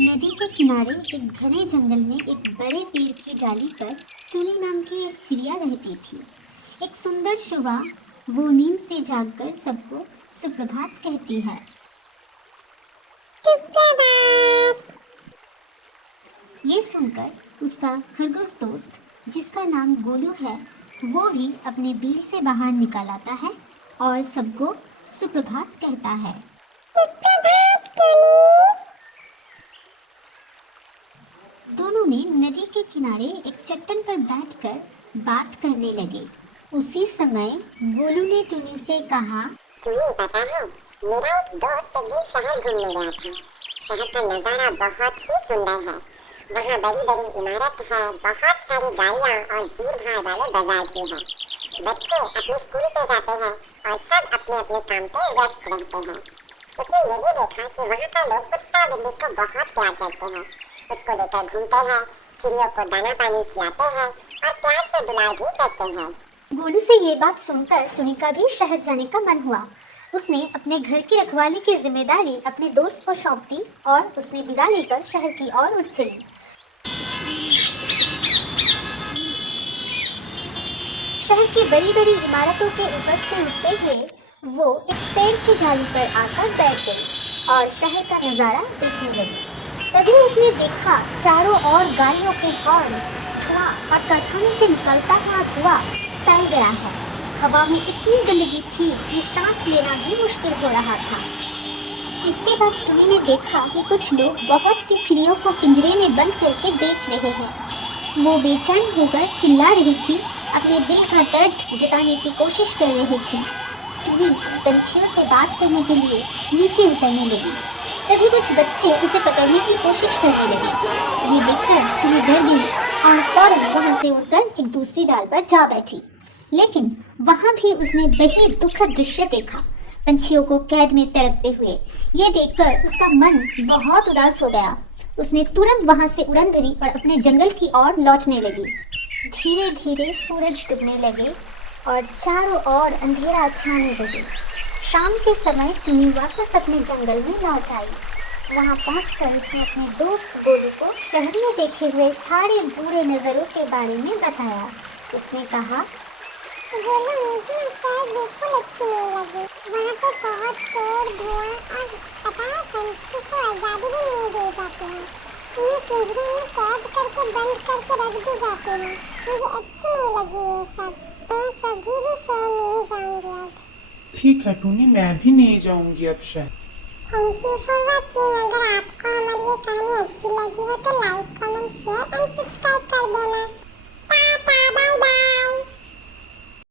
नदी के किनारे एक घने जंगल में एक बड़े पेड़ की डाली पर टुनी नाम की एक चिड़िया रहती थी। एक सुंदर सुबह वो नींद से जागकर सबको सुप्रभात कहती है। सुप्रभात। ये सुनकर उसका खरगोश दोस्त, जिसका नाम गोलू है, वो भी अपने बिल से बाहर निकल आता है और सबको सुप्रभात कहता है। सुप्रभात टुनी। दोनों ने नदी के किनारे एक चट्टान पर बैठकर बात करने लगे। उसी समय गोलू ने टुनी से कहा, तुम्हें पता है, मेरा एक दोस्त एक दिन शहर घूमने गया था। शहर का नज़ारा बहुत ही सुंदर है। वहाँ बड़ी बड़ी इमारत है, बहुत सारी गाड़ियाँ और भीड़ भाड़ वाले बाजार भी हैं। बच्चे अपने स्कूल पे जाते हैं और सब अपने अपने काम पे व्यस्त रहते हैं। उसने ये भी देखा कि वहाँ का लोग कुत्ता बिल्ली को बहुत प्यार करते हैं। उसको लेकर घूमते हैं, चिड़ियों को दाना पानी खिलाते हैं और प्यार से दुलार भी करते हैं। गोलू से ये बात सुनकर टुनी का भी शहर जाने का मन हुआ। उसने अपने घर की रखवाली की जिम्मेदारी अपने दोस्त को सौंप दी और उसने विदा लेकर शहर की ओर उड़ चली। शहर की बड़ी बड़ी इमारतों के ऊपर से उड़ते हुए वो एक पेड़ की डाली पर आकर बैठ गई और शहर का नजारा देखने लगी। तभी उसने देखा चारों ओर गाड़ियों के हॉर्न, धुआं और कारखानों से निकलता हुआ धुआं फैल गया है। हवा में इतनी गंदगी थी कि सांस लेना भी मुश्किल हो रहा था। इसके बाद टुनी ने देखा कि कुछ लोग बहुत सी चिड़ियों को पिंजरे में बंद करके बेच रहे हैं। वो बेचैन होकर चिल्ला रही थी, अपने दिल का दर्द जताने की कोशिश कर रही थी। टुनी पंछियों से बात करने के लिए नीचे उतरने लगी। तभी कुछ बच्चे उसे पकड़ने की कोशिश करने लगे। ये देखकर टुनी डर गई और फौरन वहां से उठकर एक दूसरी डाल पर जा बैठी। लेकिन वहां भी उसने वही दुखद दृश्य देखा, पंछियों को कैद में तड़पते हुए। ये देखकर उसका मन बहुत उदास हो गया। उसने तुरंत वहां से उड़न भरी और अपने जंगल की ओर लौटने लगी। धीरे धीरे सूरज डूबने लगे और चारों ओर अंधेरा छाने लगे। शाम के समय टुनी वापस अपने जंगल में लौट आई। वहां पहुंचकर उसने अपने दोस्त गोलू को शहर में देखे हुए सारे बुरे नज़रों के बारे में बताया। उसने कहा, गोलू, मुझे शहर बिल्कुल अच्छी नहीं लगी। वहाँ पे बहुत शोर, धुआं और पता है, पंछी को आज़ादी भी नहीं दी जाती है। उन्हें पिंजरे में कैद करके बंद करके रख दी जाती है। मुझे अच्छी नहीं लगी ये सब। मैं कभी भी शहर नहीं जाऊंगी अब। ठीक है टूनी, मैं भी नहीं जाऊंगी अब शहर। Thank you for watching. अगर आपको हमारी ये कहानी अच्छी लगी हो तो like, comment, share and subscribe कर देना।